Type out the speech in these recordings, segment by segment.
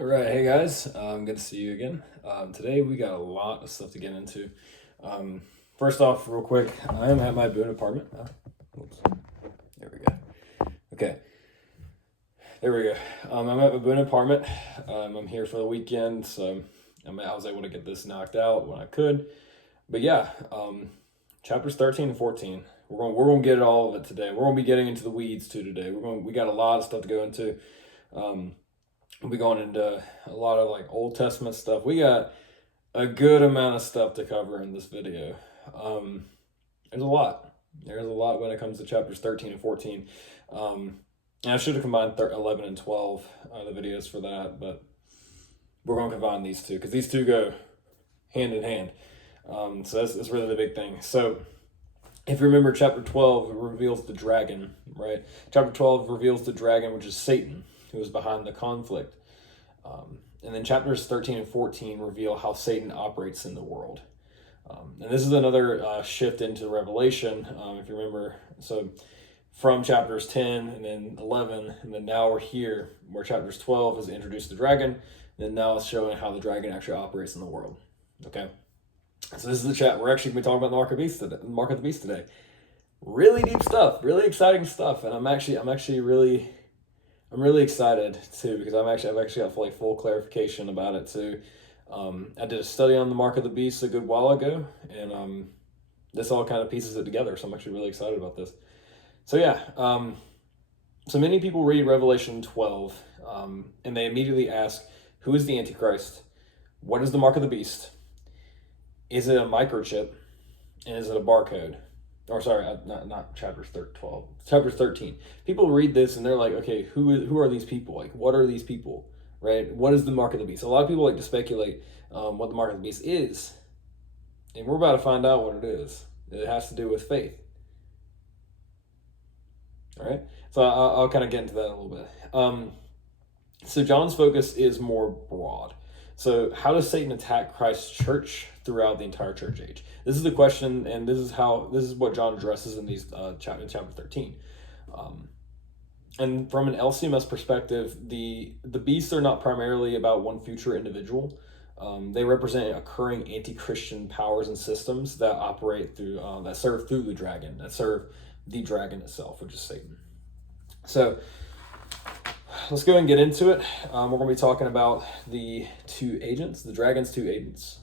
All right, hey guys, good to see you again. Today we got a lot of stuff to get into. First off, real quick, I am at my Boone apartment. Oops, there we go. Okay, there we go. I'm at my Boone apartment. I'm here for the weekend, so I was able to get this knocked out when I could. But yeah, chapters 13 and 14. We're gonna get all of it today. We're gonna be getting into the weeds too today. We got a lot of stuff to go into. Um, We'll be going into a lot of like Old Testament stuff. We got a good amount of stuff to cover in this video. Um, there's a lot. There's a lot when it comes to chapters 13 and 14. And I should have combined 11 and 12, the videos for that, but we're going to combine these two because these two go hand in hand. So that's really the big thing. So if you remember, chapter 12 reveals the dragon, right? Chapter 12 reveals the dragon, which is Satan, who is behind the conflict. And then chapters 13 and 14 reveal how Satan operates in the world. And this is another shift into Revelation, if you remember. So from chapters 10 and then 11, and then now we're here where chapters 12 has introduced the dragon, and then now it's showing how the dragon actually operates in the world. Okay? So this is the chat. We're actually going to be talking about the mark of the beast today. Really deep stuff, really exciting stuff, and I'm really excited too because I've actually got like full clarification about it too. I did a study on the mark of the beast a good while ago, and this all kind of pieces it together. So I'm actually really excited about this. So yeah, so many people read Revelation 12, and they immediately ask, "Who is the Antichrist? What is the mark of the beast? Is it a microchip? And is it a barcode?" Or sorry, not chapters 12, chapters 13. People read this and they're like, okay, who are these people? Like, what are these people, right? What is the mark of the beast? A lot of people like to speculate what the mark of the beast is. And we're about to find out what it is. It has to do with faith. All right? So I'll kind of get into that a little bit. So John's focus is more broad. So how does Satan attack Christ's church throughout the entire church age? This is the question, and this is what John addresses in these chapter 13. And from an LCMS perspective, the beasts are not primarily about one future individual. They represent occurring anti-Christian powers and systems that operate through that serve through the dragon, that serve the dragon itself, which is Satan. So let's go and get into it. We're going to be talking about the dragon's two agents,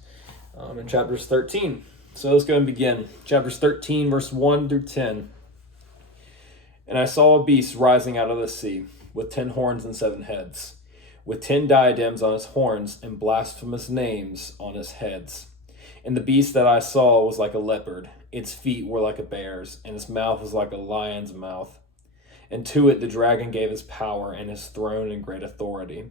in chapters 13. So let's go and begin. Chapters 13, verse 1 through 10. And I saw a beast rising out of the sea, with 10 horns and 7 heads, with 10 diadems on its horns and blasphemous names on its heads. And the beast that I saw was like a leopard, its feet were like a bear's, and its mouth was like a lion's mouth. And to it the dragon gave his power and his throne and great authority.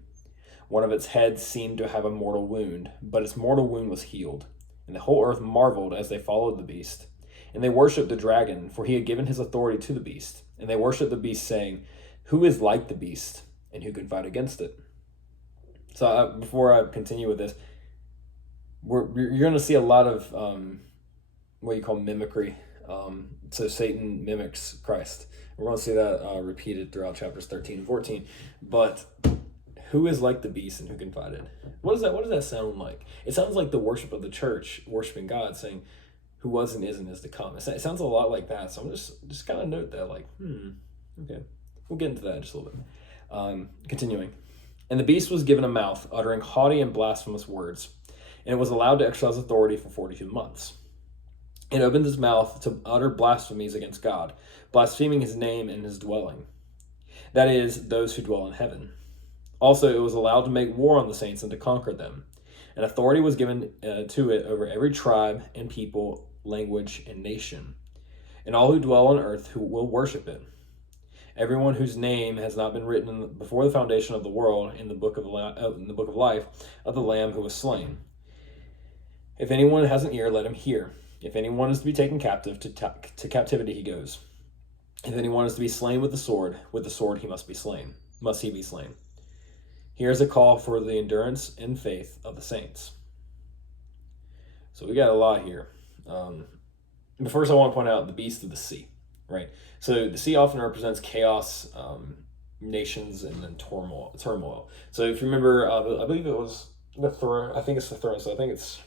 One of its heads seemed to have a mortal wound, but its mortal wound was healed. And the whole earth marveled as they followed the beast. And they worshipped the dragon, for he had given his authority to the beast. And they worshipped the beast, saying, "Who is like the beast, and who can fight against it?" So before I continue with this, you're going to see a lot of what you call mimicry. So Satan mimics Christ. We're going to see that repeated throughout chapters 13 and 14. But who is like the beast and who can fight it? What does that sound like? It sounds like the worship of the church, worshiping God, saying, "Who was and is to come." It sounds a lot like that. So I'm just kind of note that, like, okay. We'll get into that in just a little bit. Continuing. And the beast was given a mouth, uttering haughty and blasphemous words, and it was allowed to exercise authority for 42 months. It opened his mouth to utter blasphemies against God, blaspheming his name and his dwelling, that is, those who dwell in heaven. Also, it was allowed to make war on the saints and to conquer them. And authority was given to it over every tribe and people, language, and nation, and all who dwell on earth who will worship it. Everyone whose name has not been written before the foundation of the world in the book of life of the Lamb who was slain. If anyone has an ear, let him hear. If anyone is to be taken captive, to captivity he goes. If anyone is to be slain with the sword he must be slain. Here is a call for the endurance and faith of the saints. So we got a lot here. But first I want to point out the beast of the sea, right? So the sea often represents chaos, nations and then turmoil. So if you remember, I believe it was the throne. I think it's the throne. So I think is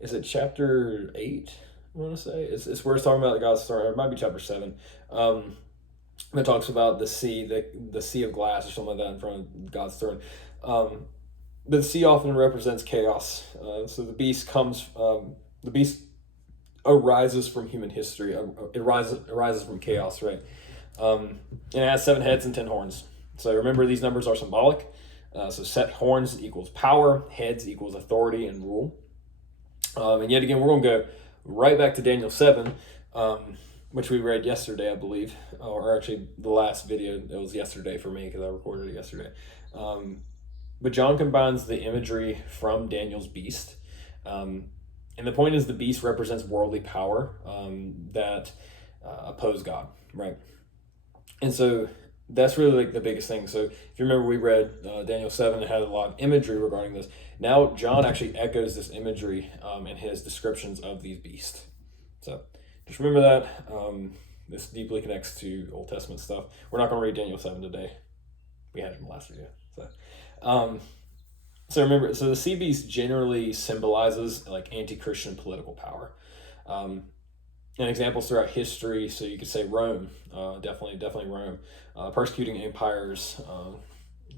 it chapter 8? I want to say it's where it's talking about God's throne. Or it might be chapter 7. It talks about the sea, the sea of glass or something like that in front of God's throne. But the sea often represents chaos. So the beast arises from human history. It arises from chaos, right? And it has 7 heads and 10 horns. So remember, these numbers are symbolic. So set horns equals power, heads equals authority and rule. And yet again, we're going to go right back to Daniel 7, which we read yesterday, I believe, or actually the last video. It was yesterday for me because I recorded it yesterday. But John combines the imagery from Daniel's beast. And the point is the beast represents worldly power that oppose God, right? And so that's really like the biggest thing. So if you remember, we read Daniel 7, it had a lot of imagery regarding this. Now John actually echoes this imagery in his descriptions of these beasts. So just remember that. This deeply connects to Old Testament stuff. We're not going to read Daniel 7 today. We had it in the last video. So remember, so the sea beast generally symbolizes like anti-Christian political power. And examples throughout history, so you could say Rome, definitely Rome, persecuting empires,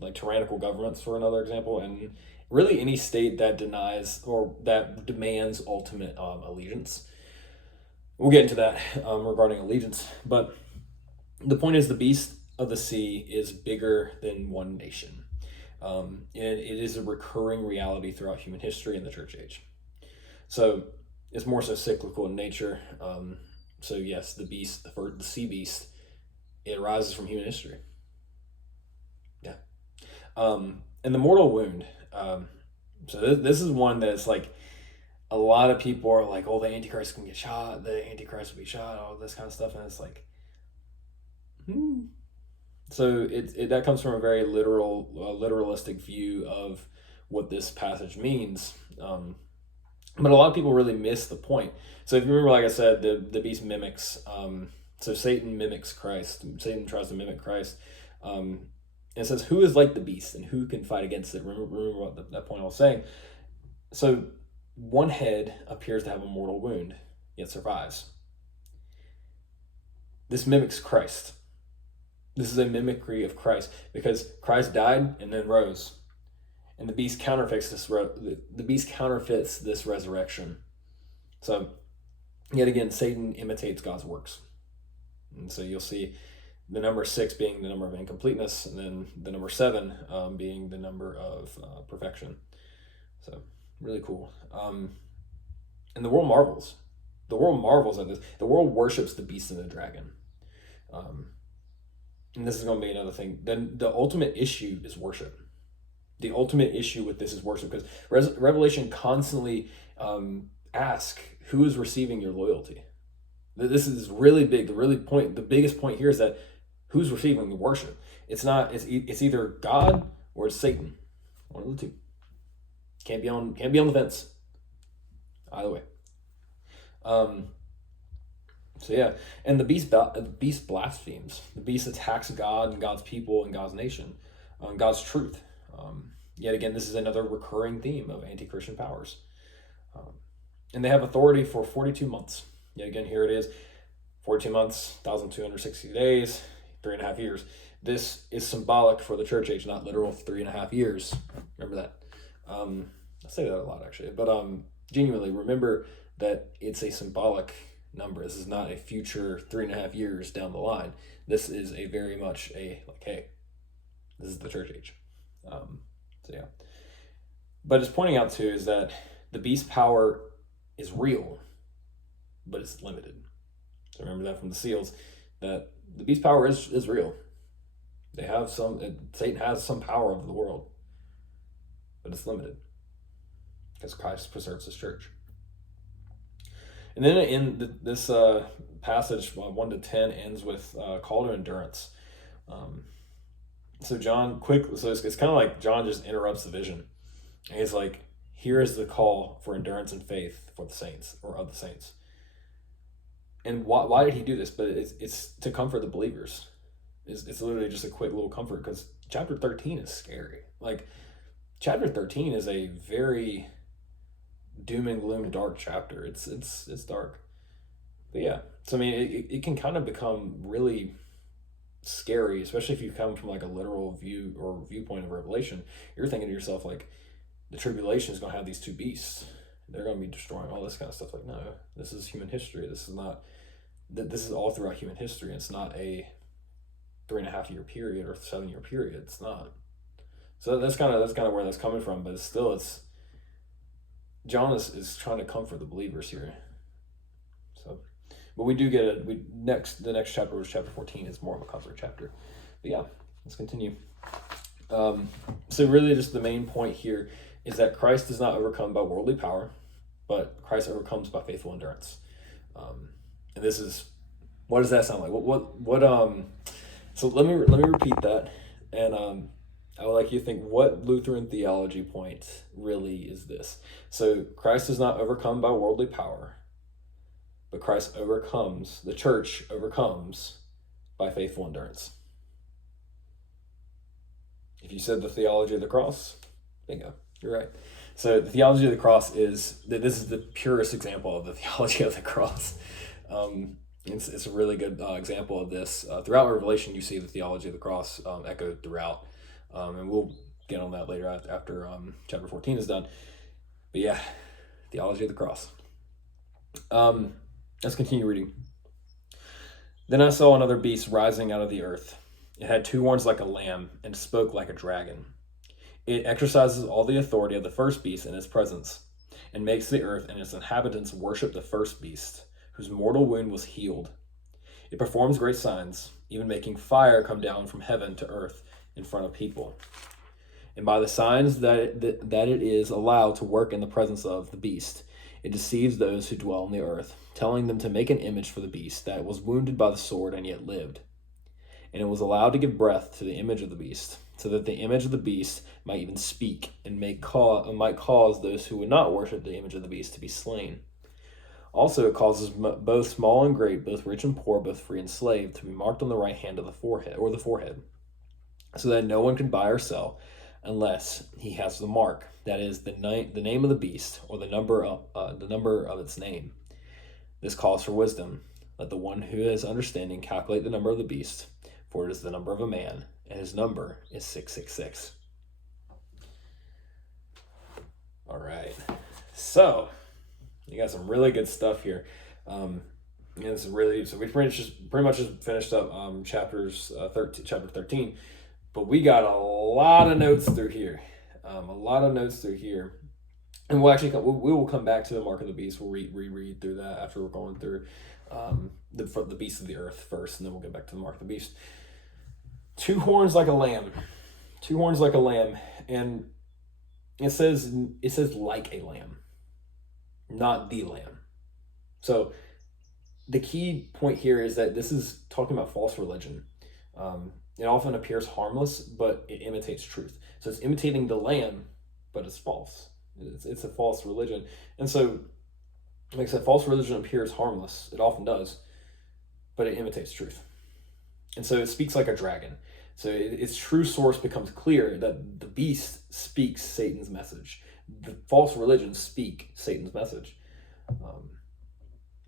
like tyrannical governments for another example, and really any state that denies or that demands ultimate allegiance. We'll get into that regarding allegiance, but the point is the beast of the sea is bigger than one nation. And it is a recurring reality throughout human history and the church age. So it's more so cyclical in nature. So yes, the sea beast, it arises from human history. Yeah. And the mortal wound. So this is one that's like, a lot of people are like, oh, the Antichrist can get shot, the Antichrist will be shot, all this kind of stuff. And it's like, So that comes from a very literalistic view of what this passage means. But a lot of people really miss the point. So if you remember, like I said, the beast mimics, so Satan mimics Christ. Satan tries to mimic Christ. And it says, who is like the beast and who can fight against it? Remember what that point I was saying. So one head appears to have a mortal wound, yet survives. This mimics Christ. This is a mimicry of Christ because Christ died and then rose. And the beast counterfeits this resurrection. So, yet again, Satan imitates God's works. And so you'll see the number 6 being the number of incompleteness, and then the number 7 being the number of perfection. So, really cool. And the world marvels. The world marvels at this. The world worships the beast and the dragon. And this is going to be another thing. Then the ultimate issue is worship. The ultimate issue with this is worship, because Revelation constantly asks, who is receiving your loyalty? This is really big. The biggest point here is that who's receiving the worship? It's either God or it's Satan. One of the two. Can't be on the fence. Either way. So yeah, and the beast blasphemes. The beast attacks God and God's people and God's nation, God's truth. Yet again, this is another recurring theme of anti-Christian powers. And they have authority for 42 months. Yet again, here it is, 42 months, 1,260 days, 3.5 years. This is symbolic for the church age, not literal 3.5 years. Remember that. I say that a lot, actually. But genuinely, remember that it's a symbolic number. This is not a future 3.5 years down the line. This is a very much hey, this is the church age. So yeah. But it's pointing out too is that the beast power is real, but it's limited. So remember that from the seals, that the beast power is real. Satan has some power over the world, but it's limited because Christ preserves his church. And then in this passage, 1 to 10 ends with call to endurance. So John it's kind of like John just interrupts the vision. And he's like, here is the call for endurance and faith for the saints, or of the saints. And why did he do this? But it's to comfort the believers. It's literally just a quick little comfort, because chapter 13 is scary. Like, chapter 13 is a very doom and gloom dark chapter. It's dark. But yeah, so I mean, it can kind of become really scary, especially if you come from like a literal view or viewpoint of Revelation. You're thinking to yourself like, the tribulation is going to have these two beasts. They're going to be destroying all this kind of stuff. Like, no, this is human history. This is not. This is all throughout human history. It's not a 3.5 year period or 7 year period. It's not. So that's kind of where that's coming from. But it's John is trying to comfort the believers here. So, but we do get the next chapter, which is chapter 14, is more of a comfort chapter. But yeah, let's continue. So really, just the main point here is that Christ does not overcome by worldly power, but Christ overcomes by faithful endurance. And this is, what does that sound like? So let me repeat that, and I would like you to think, what Lutheran theology point really is this? So Christ is not overcome by worldly power, but the church overcomes by faithful endurance. If you said the theology of the cross, bingo, you're right. So the theology of the cross this is the purest example of the theology of the cross. It's a really good example of this. Throughout Revelation, you see the theology of the cross echoed throughout. And we'll get on that later after chapter 14 is done. But yeah, theology of the cross. Let's continue reading. Then I saw another beast rising out of the earth. It had 2 horns like a lamb and spoke like a dragon. It exercises all the authority of the first beast in its presence, and makes the earth and its inhabitants worship the first beast, whose mortal wound was healed. It performs great signs, even making fire come down from heaven to earth in front of people. And by the signs that it is allowed to work in the presence of the beast, it deceives those who dwell on the earth, telling them to make an image for the beast that was wounded by the sword and yet lived. And it was allowed to give breath to the image of the beast, so that the image of the beast might even speak and might cause those who would not worship the image of the beast to be slain. Also, it causes both small and great, both rich and poor, both free and slave, to be marked on the right hand of the forehead, so that no one can buy or sell unless he has the mark, that is, the name of the beast, or the number of its name. This calls for wisdom. Let the one who has understanding calculate the number of the beast, for it is the number of a man, and his number is 666. All right, so you got some really good stuff here. So we pretty much just finished up chapter 13, but we got a lot of notes through here. And we will come back to the mark of the beast. We'll reread through that after we're going through the beast of the earth first, and then we'll get back to the mark of the beast. 2 horns like a lamb, and it says like a lamb, not the lamb. So the key point here is that this is talking about false religion. It often appears harmless, but it imitates truth. So it's imitating the lamb, but it's false. It's a false religion. And so, like I said, false religion appears harmless. It often does, but it imitates truth. And so it speaks like a dragon. So its true source becomes clear, that the beast speaks Satan's message. The false religions speak Satan's message.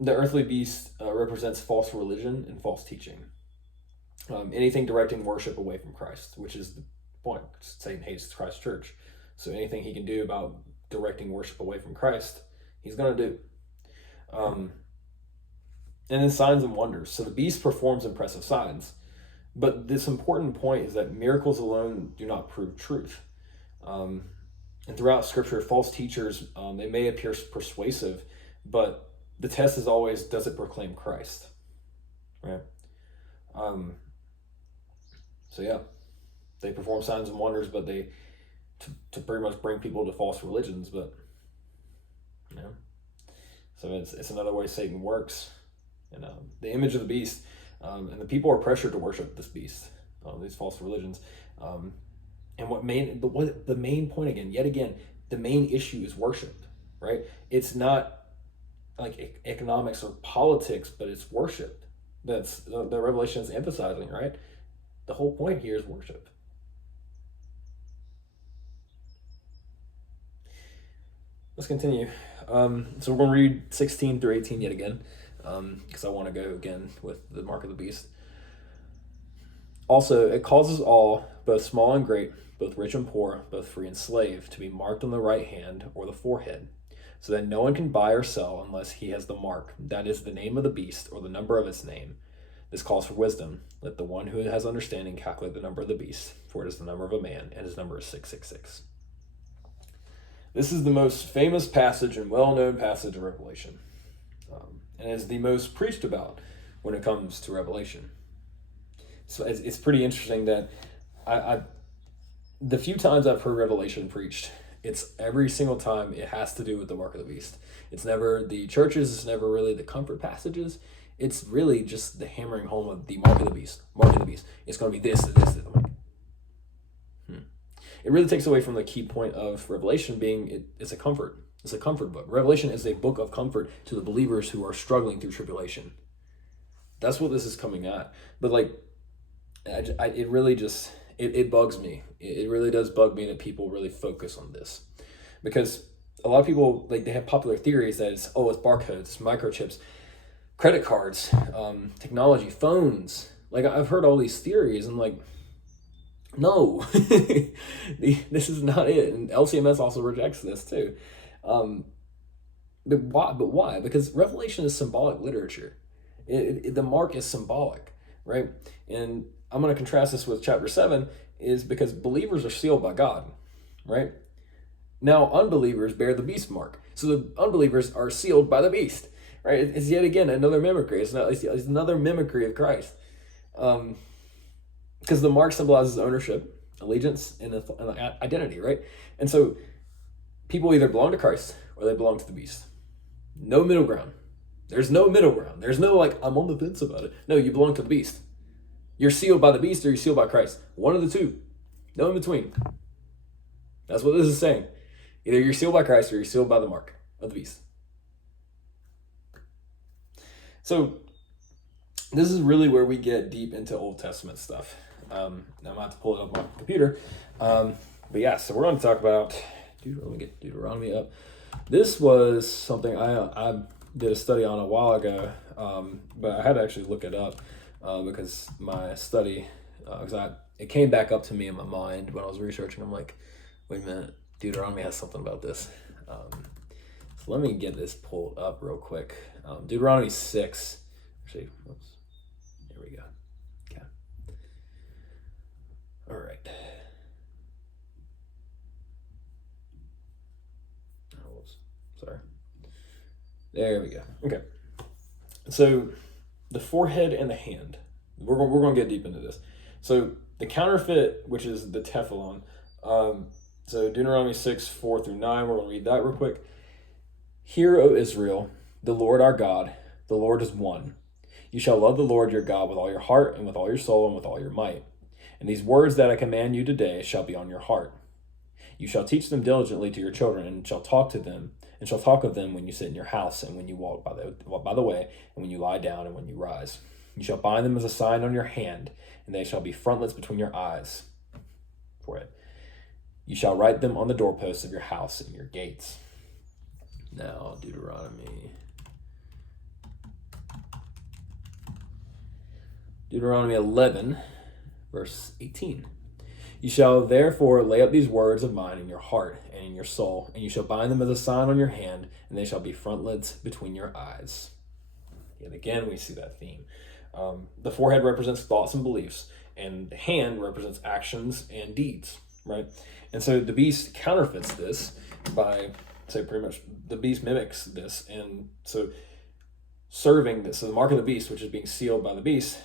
The earthly beast represents false religion and false teaching. Anything directing worship away from Christ, which is the point. Satan hates Christ's church. So anything he can do about directing worship away from Christ, he's going to do. And then signs and wonders. So the beast performs impressive signs. But this important point is that miracles alone do not prove truth. And throughout Scripture, false teachers, they may appear persuasive, but the test is always, does it proclaim Christ? Right? So yeah, they perform signs and wonders, but they to pretty much bring people to false religions. But you know, so it's another way Satan works. And the image of the beast, and the people are pressured to worship this beast, these false religions. And the main point yet again, the main issue is worship, right? It's not like economics or politics, but it's worship. That's the Revelation is emphasizing, right? The whole point here is worship. Let's continue. So we're going to read 16 through 18 yet again, because I want to go again with the mark of the beast. Also, it causes all, both small and great, both rich and poor, both free and slave, to be marked on the right hand or the forehead, so that no one can buy or sell unless he has the mark, that is, the name of the beast or the number of its name. This calls for wisdom. Let the one who has understanding calculate the number of the beast, for it is the number of a man, and his number is 666. This is the most famous passage and well-known passage of Revelation, and is the most preached about when it comes to Revelation. So it's pretty interesting that the few times I've heard Revelation preached, it's every single time it has to do with the mark of the beast. It's never the churches, it's never really the comfort passages. It's really just the hammering home of the mark of the beast. Mark of the beast. It's going to be this and this. I'm like, It really takes away from the key point of Revelation being it's a comfort. It's a comfort book. Revelation is a book of comfort to the believers who are struggling through tribulation. That's what this is coming at. But like, it really just, it bugs me. It really does bug me that people really focus on this. Because a lot of people, like, they have popular theories that it's barcodes, it's microchips, credit cards, technology, phones. Like, I've heard all these theories, and like, no, this is not it. And LCMS also rejects this too. But why? Because Revelation is symbolic literature. The mark is symbolic, right? And I'm going to contrast this with chapter 7, is because believers are sealed by God, right? Now, unbelievers bear the beast mark. So the unbelievers are sealed by the beast, right? It's yet again another mimicry. It's another mimicry of Christ. Because the mark symbolizes ownership, allegiance, and identity, right? And so people either belong to Christ or they belong to the beast. No middle ground. There's no middle ground. There's no like, I'm on the fence about it. No, you belong to the beast. You're sealed by the beast or you're sealed by Christ. One of the two. No in between. That's what this is saying. Either you're sealed by Christ or you're sealed by the mark of the beast. So this is really where we get deep into Old Testament stuff. Now I'm going to have to pull it up on my computer. But yeah, so we're going to talk about, let me get Deuteronomy up. This was something I did a study on a while ago, but I had to actually look it up because my study, it came back up to me in my mind when I was researching. I'm like, wait a minute, Deuteronomy has something about this. So let me get this pulled up real quick. Deuteronomy 6. Actually, whoops. There we go. Okay. All right. Oh, whoops. Sorry. There we go. Okay. So the forehead and the hand. We're going to get deep into this. So the counterfeit, which is the Tefillon. So Deuteronomy 6, 4 through 9. We're going to read that real quick. Hear, O Israel, the Lord our God, the Lord is one. You shall love the Lord your God with all your heart and with all your soul and with all your might. And these words that I command you today shall be on your heart. You shall teach them diligently to your children, and shall talk of them when you sit in your house, and when you walk by the way, and when you lie down, and when you rise. You shall bind them as a sign on your hand, and they shall be frontlets between your eyes. For it. You shall write them on the doorposts of your house and your gates. Now, Deuteronomy 11, verse 18. You shall therefore lay up these words of mine in your heart and in your soul, and you shall bind them as a sign on your hand, and they shall be frontlets between your eyes. And again, we see that theme. The forehead represents thoughts and beliefs, and the hand represents actions and deeds, right? And so the beast counterfeits this by, pretty much the beast mimics this, and so serving this, so the mark of the beast, which is being sealed by the beast,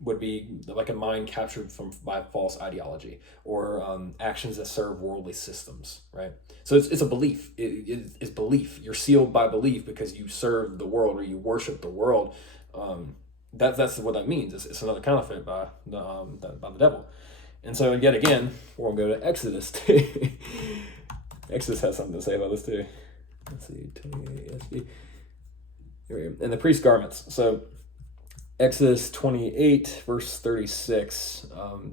would be like a mind captured by false ideology or actions that serve worldly systems, right? So it's a belief. It's belief. You're sealed by belief because you serve the world or you worship the world. That's what that means. It's another counterfeit by the devil. And so yet again, we're gonna go to Exodus. Exodus has something to say about this too. Let's see, 28 SB. Here we go. And the priest's garments. So Exodus 28, verse 36.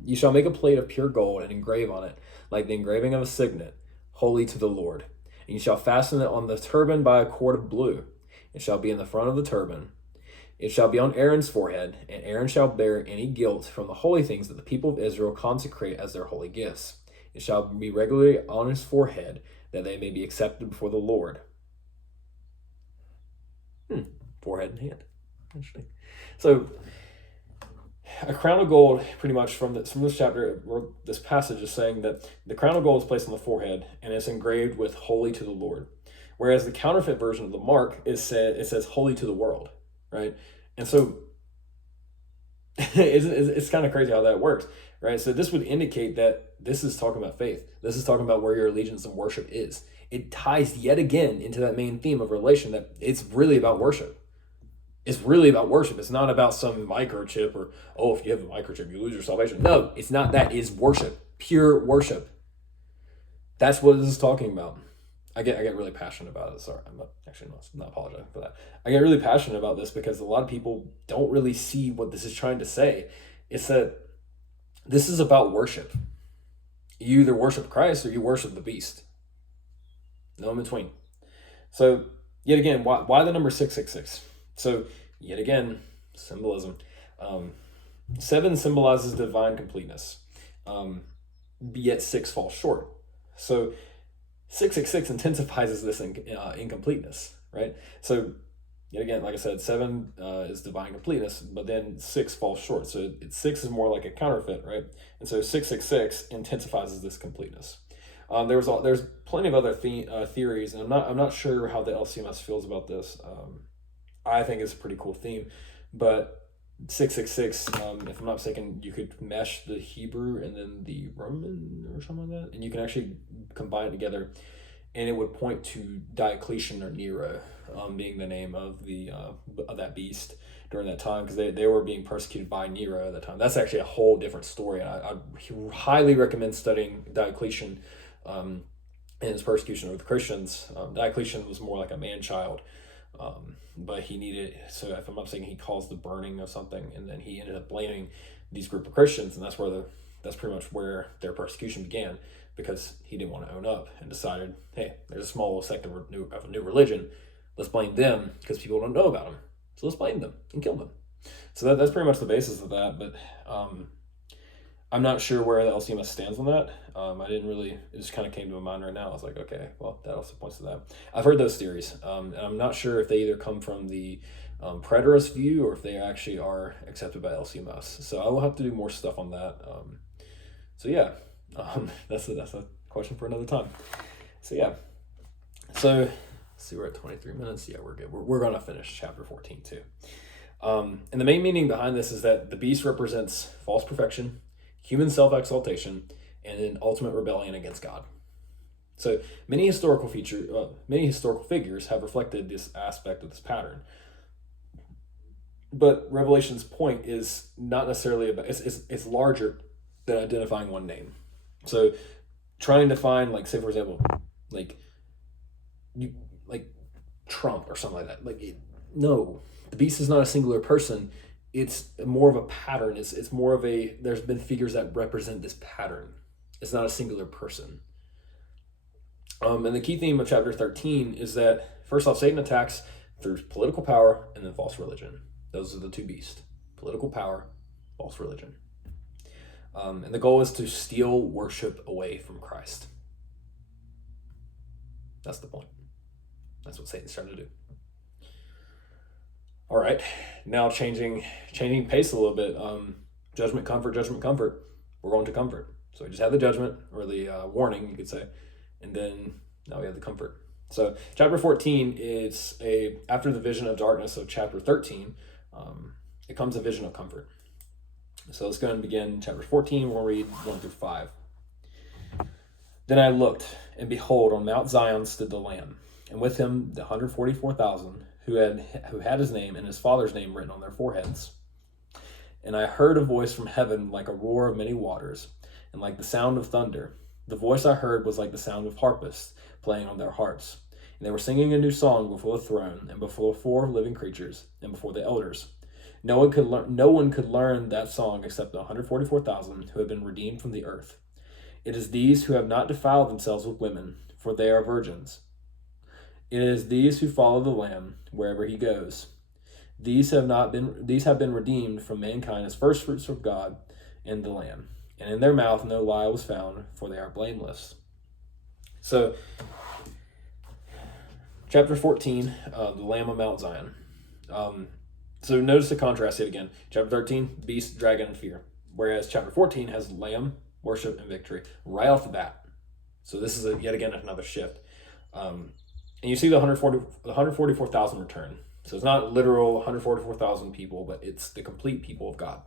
You shall make a plate of pure gold and engrave on it, like the engraving of a signet, holy to the Lord. And you shall fasten it on the turban by a cord of blue. It shall be in the front of the turban. It shall be on Aaron's forehead, and Aaron shall bear any guilt from the holy things that the people of Israel consecrate as their holy gifts. It shall be regularly on his forehead, that they may be accepted before the Lord. Forehead and hand. Interesting. So, a crown of gold, pretty much from this chapter or this passage, is saying that the crown of gold is placed on the forehead and it's engraved with "Holy to the Lord," whereas the counterfeit version of the mark says "Holy to the world," right? And so, it's kind of crazy how that works, right? So this would indicate that this is talking about faith. This is talking about where your allegiance and worship is. It ties yet again into that main theme of relation, that it's really about worship. It's really about worship. It's not about some microchip or, oh, if you have a microchip, you lose your salvation. No, it's not that. It's worship. Pure worship. That's what this is talking about. I get really passionate about it. Sorry, I'm not apologizing for that. I get really passionate about this because a lot of people don't really see what this is trying to say. It's that this is about worship. You either worship Christ or you worship the beast. No in between. So, yet again, why the number 666? So, yet again, symbolism. 7 symbolizes divine completeness, yet 6 falls short. So, 666 intensifies this incompleteness, right? So, yet again, like I said, 7 is divine completeness, but then 6 falls short. So, 6 is more like a counterfeit, right? And so 666 intensifies this completeness. There's plenty of other theories, and I'm not sure how the LCMS feels about this. I think it's a pretty cool theme, but 666, if I'm not mistaken, you could mesh the Hebrew and then the Roman or something like that, and you can actually combine it together, and it would point to Diocletian or Nero, being the name of that beast during that time, because they were being persecuted by Nero at that time. That's actually a whole different story, and I highly recommend studying Diocletian and his persecution of the Christians. Diocletian was more like a man-child. But he needed, so if I'm not mistaken, he caused the burning of something, and then he ended up blaming these group of Christians, and that's pretty much where their persecution began, because he didn't want to own up and decided, hey, there's a small little sect of a new religion, let's blame them because people don't know about them, so let's blame them and kill them. So that's pretty much the basis of that, but I'm not sure where the LCMS stands on that. It just kind of came to my mind right now. I was like, okay, well, that also points to that. I've heard those theories, and I'm not sure if they either come from the preterist view or if they actually are accepted by LCMS. So I will have to do more stuff on that. So yeah, that's a question for another time. So yeah, so let's see, we're at 23 minutes. Yeah, we're good. We're going to finish chapter 14 too. And the main meaning behind this is that the beast represents false perfection, human self-exaltation, and an ultimate rebellion against God. So many historical figures have reflected this aspect of this pattern. But Revelation's point is not necessarily about, it's larger than identifying one name. So trying to find, like, say for example, like Trump or something like that. No, the beast is not a singular person. It's more of a pattern. It's more of there's been figures that represent this pattern. It's not a singular person. And the key theme of chapter 13 is that, first off, Satan attacks through political power and then false religion. Those are the two beasts: political power, false religion. And the goal is to steal worship away from Christ. That's the point. That's what Satan's trying to do. All right, now changing pace a little bit. Judgment, comfort, judgment, comfort. We're going to comfort. So we just had the judgment, or the warning, you could say, and then now we have the comfort. So chapter 14 is after the vision of darkness of chapter 13, it comes a vision of comfort. So let's go ahead and begin chapter 14. We'll read 1 through 5. Then I looked, and behold, on Mount Zion stood the Lamb, and with him the 144,000 who had his name and his father's name written on their foreheads. And I heard a voice from heaven like a roar of many waters, and like the sound of thunder. The voice I heard was like the sound of harpists playing on their harps. And they were singing a new song before the throne, and before 4 living creatures, and before the elders. No one could learn that song except the 144,000 who have been redeemed from the earth. It is these who have not defiled themselves with women, for they are virgins. It is these who follow the Lamb wherever he goes. These have been redeemed from mankind as first fruits of God and the Lamb. And in their mouth no lie was found, for they are blameless. So, chapter 14, the Lamb of Mount Zion. So notice the contrast yet again. Chapter 13, beast, dragon, and fear. Whereas chapter 14 has lamb, worship, and victory right off the bat. So this is yet again another shift. And you see the 144,000 return. So it's not literal 144,000 people, but it's the complete people of God.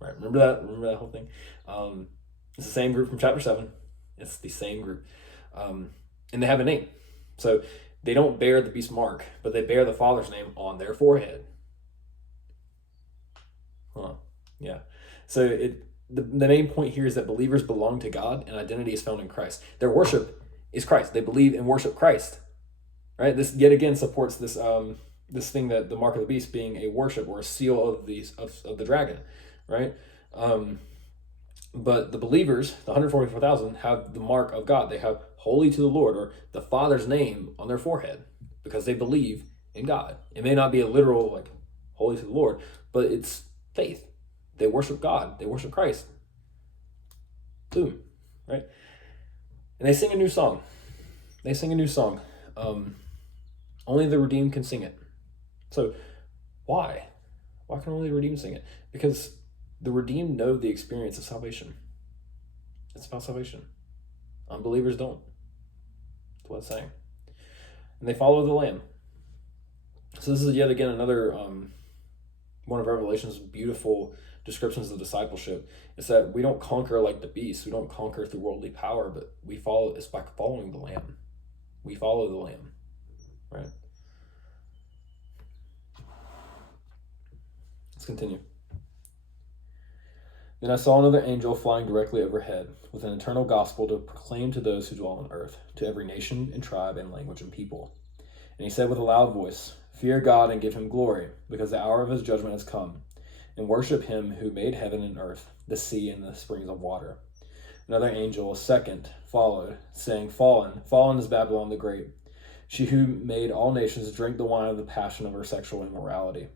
Right? Remember that whole thing? It's the same group from chapter 7. It's the same group. And they have a name. So they don't bear the beast mark, but they bear the Father's name on their forehead. Yeah. So the main point here is that believers belong to God and identity is found in Christ. Their worship is Christ. They believe and worship Christ. Right? This yet again supports this this thing that the mark of the beast being a worship or a seal of the dragon, right? But the believers, the 144,000, have the mark of God. They have holy to the Lord, or the Father's name on their forehead, because they believe in God. It may not be a literal like holy to the Lord, but it's faith. They worship God. They worship Christ. Boom, right? And they sing a new song. Only the redeemed can sing it. So why? Why can only the redeemed sing it? Because the redeemed know the experience of salvation. It's about salvation. Unbelievers don't. That's what it's saying. And they follow the Lamb. So this is yet again another one of Revelation's beautiful descriptions of discipleship. Is that we don't conquer like the beast. We don't conquer through worldly power, but it's by following the Lamb. We follow the Lamb. Right? Let's continue. Then I saw another angel flying directly overhead with an eternal gospel to proclaim to those who dwell on earth, to every nation and tribe and language and people. And he said with a loud voice, "Fear God and give him glory, because the hour of his judgment has come, and worship him who made heaven and earth, the sea and the springs of water." Another angel, a second, followed, saying, Fallen, fallen is Babylon the Great, she who made all nations drink the wine of the passion of her sexual immorality.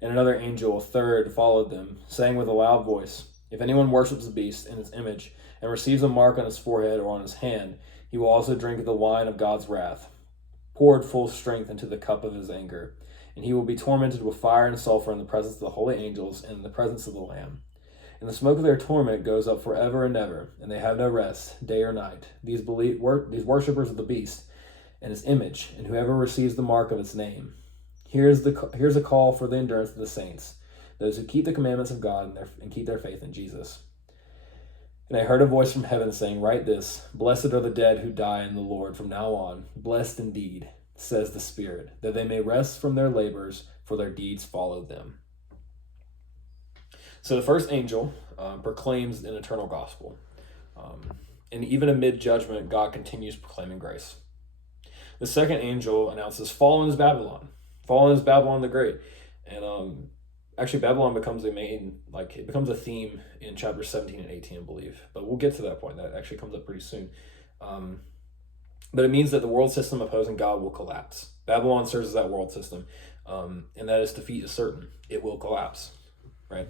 And another angel, a third, followed them, saying with a loud voice, "If anyone worships the beast and its image, and receives a mark on his forehead or on his hand, he will also drink of the wine of God's wrath, poured full strength into the cup of his anger. And he will be tormented with fire and sulfur in the presence of the holy angels and in the presence of the Lamb. And the smoke of their torment goes up forever and ever, and they have no rest, day or night. These worshippers of the beast and his image, and whoever receives the mark of its name. Here's a call for the endurance of the saints, those who keep the commandments of God and keep their faith in Jesus. And I heard a voice from heaven saying, Write this, Blessed are the dead who die in the Lord from now on. Blessed indeed, says the Spirit, that they may rest from their labors, for their deeds followed them. So the first angel proclaims an eternal gospel. And even amid judgment, God continues proclaiming grace. The second angel announces, Fallen is Babylon. Fallen is Babylon the Great. And actually Babylon becomes it becomes a theme in chapters 17 and 18, I believe. But we'll get to that point. That actually comes up pretty soon. But it means that the world system opposing God will collapse. Babylon serves as that world system. And that its defeat is certain. It will collapse. Right?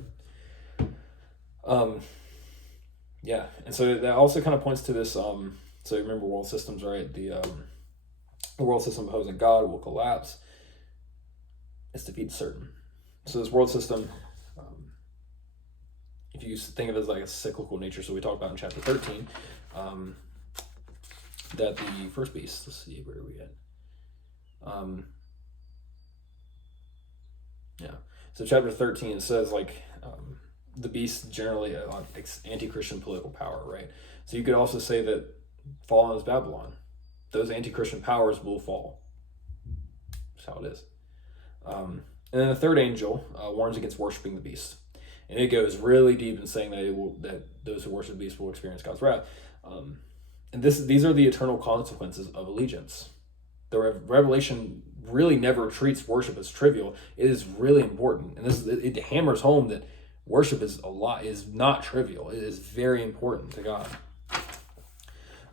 Yeah. And so that also kind of points to this, so remember world systems, right? The world system opposing God will collapse. Its defeat is certain. So this world system, if you think of it as like a cyclical nature, so we talked about in chapter 13, that the first beast, let's see, where are we at? Yeah. So chapter 13 says the beast generally anti-Christian political power, right? So you could also say that fallen is Babylon. Those anti-Christian powers will fall. That's how it is. And then the third angel warns against worshiping the beast. And it goes really deep in saying that those who worship the beast will experience God's wrath. And these are the eternal consequences of allegiance. The Revelation really never treats worship as trivial. It is really important, and it hammers home that worship is not trivial. It is very important to God.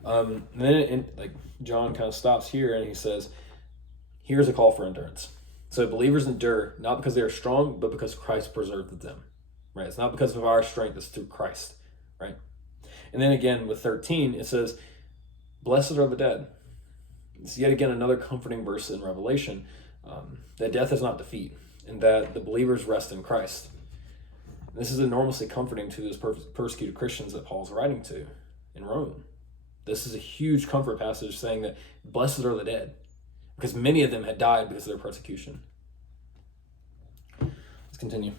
And then like John kind of stops here and he says, here's a call for endurance. So believers endure not because they are strong, but because Christ preserved them. Right? It's not because of our strength, it's through Christ. Right? And then again with 13, it says, blessed are the dead. It's yet again another comforting verse in Revelation, that death is not defeat, and that the believers rest in Christ. And this is enormously comforting to those persecuted Christians that Paul's writing to in Rome. This is a huge comfort passage saying that blessed are the dead, because many of them had died because of their persecution. Let's continue.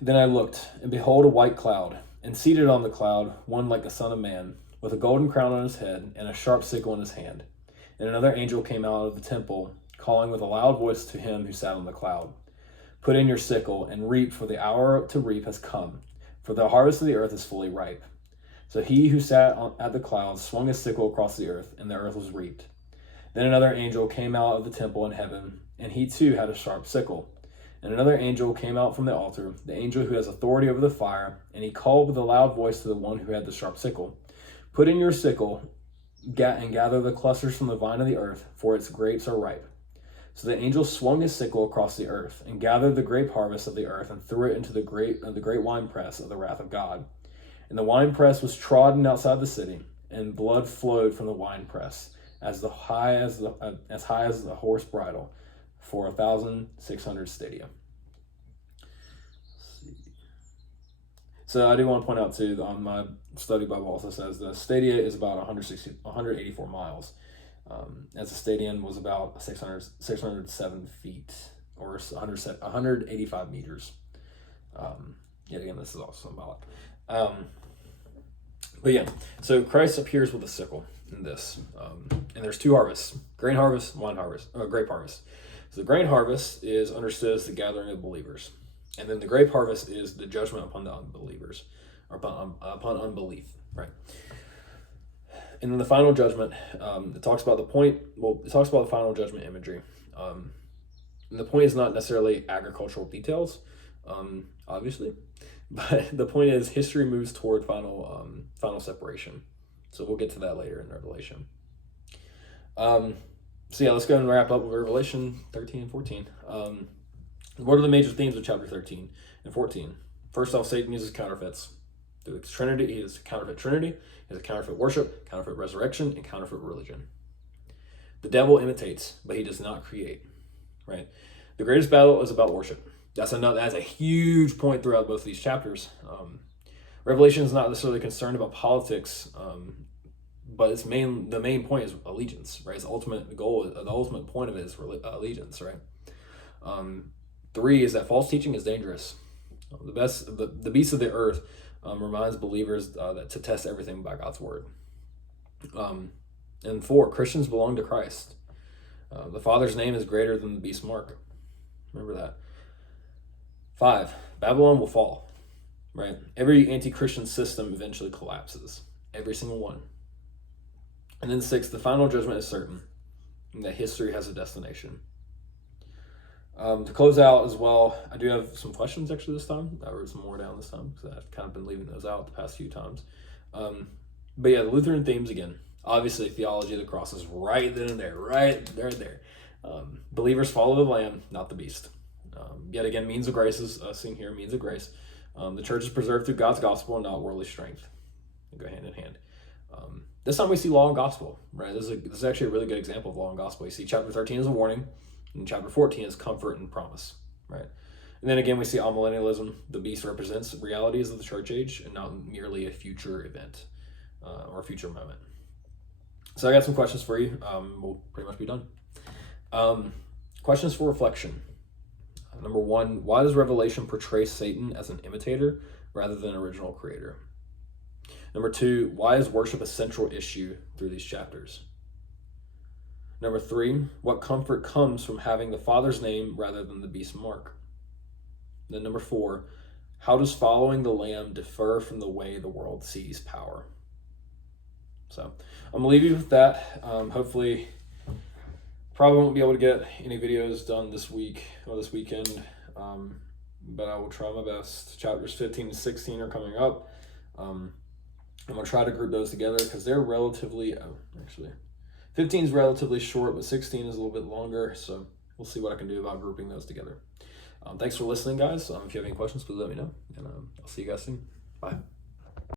Then I looked, and behold a white cloud, and seated on the cloud, one like the Son of Man, with a golden crown on his head, and a sharp sickle in his hand. And another angel came out of the temple, calling with a loud voice to him who sat on the cloud, put in your sickle, and reap, for the hour to reap has come, for the harvest of the earth is fully ripe. So he who sat at the clouds swung his sickle across the earth, and the earth was reaped. Then another angel came out of the temple in heaven, and he too had a sharp sickle. And another angel came out from the altar, the angel who has authority over the fire, and he called with a loud voice to the one who had the sharp sickle, put in your sickle, and gather the clusters from the vine of the earth, for its grapes are ripe. So the angel swung his sickle across the earth, and gathered the grape harvest of the earth, and threw it into the great winepress of the wrath of God. And the winepress was trodden outside the city, and blood flowed from the winepress as high as the horse bridle, for 1,600 stadia. So I do want to point out too, on my study Bible also says the stadia is about 184 miles, as the stadium was about 607 feet, or 185 meters. Yet again, this is also symbolic. But yeah, so Christ appears with a sickle in this, and there's two harvests: grain harvest, grape harvest. So the grain harvest is understood as the gathering of believers, and then the grape harvest is the judgment upon the unbelievers, or upon unbelief, right? And then the final judgment, it talks about the final judgment imagery. And the point is not necessarily agricultural details, obviously, but the point is history moves toward final separation. So we'll get to that later in Revelation. So yeah, let's go and wrap up with Revelation 13 and 14. What are the major themes of chapter 13 and 14? First off, Satan uses counterfeits. Through the Trinity, he is a counterfeit Trinity, he is a counterfeit worship, counterfeit resurrection, and counterfeit religion. The devil imitates, but he does not create. Right? The greatest battle is about worship. That's a huge point throughout both these chapters. Revelation is not necessarily concerned about politics, but the main point is allegiance, right? Its ultimate goal, the ultimate point of it is allegiance, right? 3 is that false teaching is dangerous. The beast of the earth reminds believers that to test everything by God's word. And 4, Christians belong to Christ. The Father's name is greater than the beast's mark. Remember that. 5, Babylon will fall, right? Every anti-Christian system eventually collapses. Every single one. And then 6, the final judgment is certain, and that history has a destination. To close out as well, I do have some questions actually this time. I wrote some more down this time because I've kind of been leaving those out the past few times. But yeah, the Lutheran themes again. Obviously, theology of the cross is right then and there, right there. Believers follow the Lamb, not the beast. Yet again, means of grace is seen here, means of grace. The church is preserved through God's gospel and not worldly strength. They go hand in hand. This time we see law and gospel, right? This is actually a really good example of law and gospel. You see chapter 13 is a warning, and chapter 14 is comfort and promise, right? And then again, we see amillennialism. The beast represents realities of the church age and not merely a future event or a future moment. So I got some questions for you. We'll pretty much be done. Questions for reflection. Number 1, why does Revelation portray Satan as an imitator rather than original creator? Number 2, why is worship a central issue through these chapters? Number 3, what comfort comes from having the Father's name rather than the beast's mark? Then number 4, how does following the Lamb differ from the way the world sees power? So I'm going to leave you with that. Hopefully Probably won't be able to get any videos done this week or this weekend, but I will try my best. Chapters 15 and 16 are coming up. I'm going to try to group those together because they're relatively, actually, 15 is relatively short, but 16 is a little bit longer, so we'll see what I can do about grouping those together. Thanks for listening, guys. If you have any questions, please let me know, and I'll see you guys soon. Bye.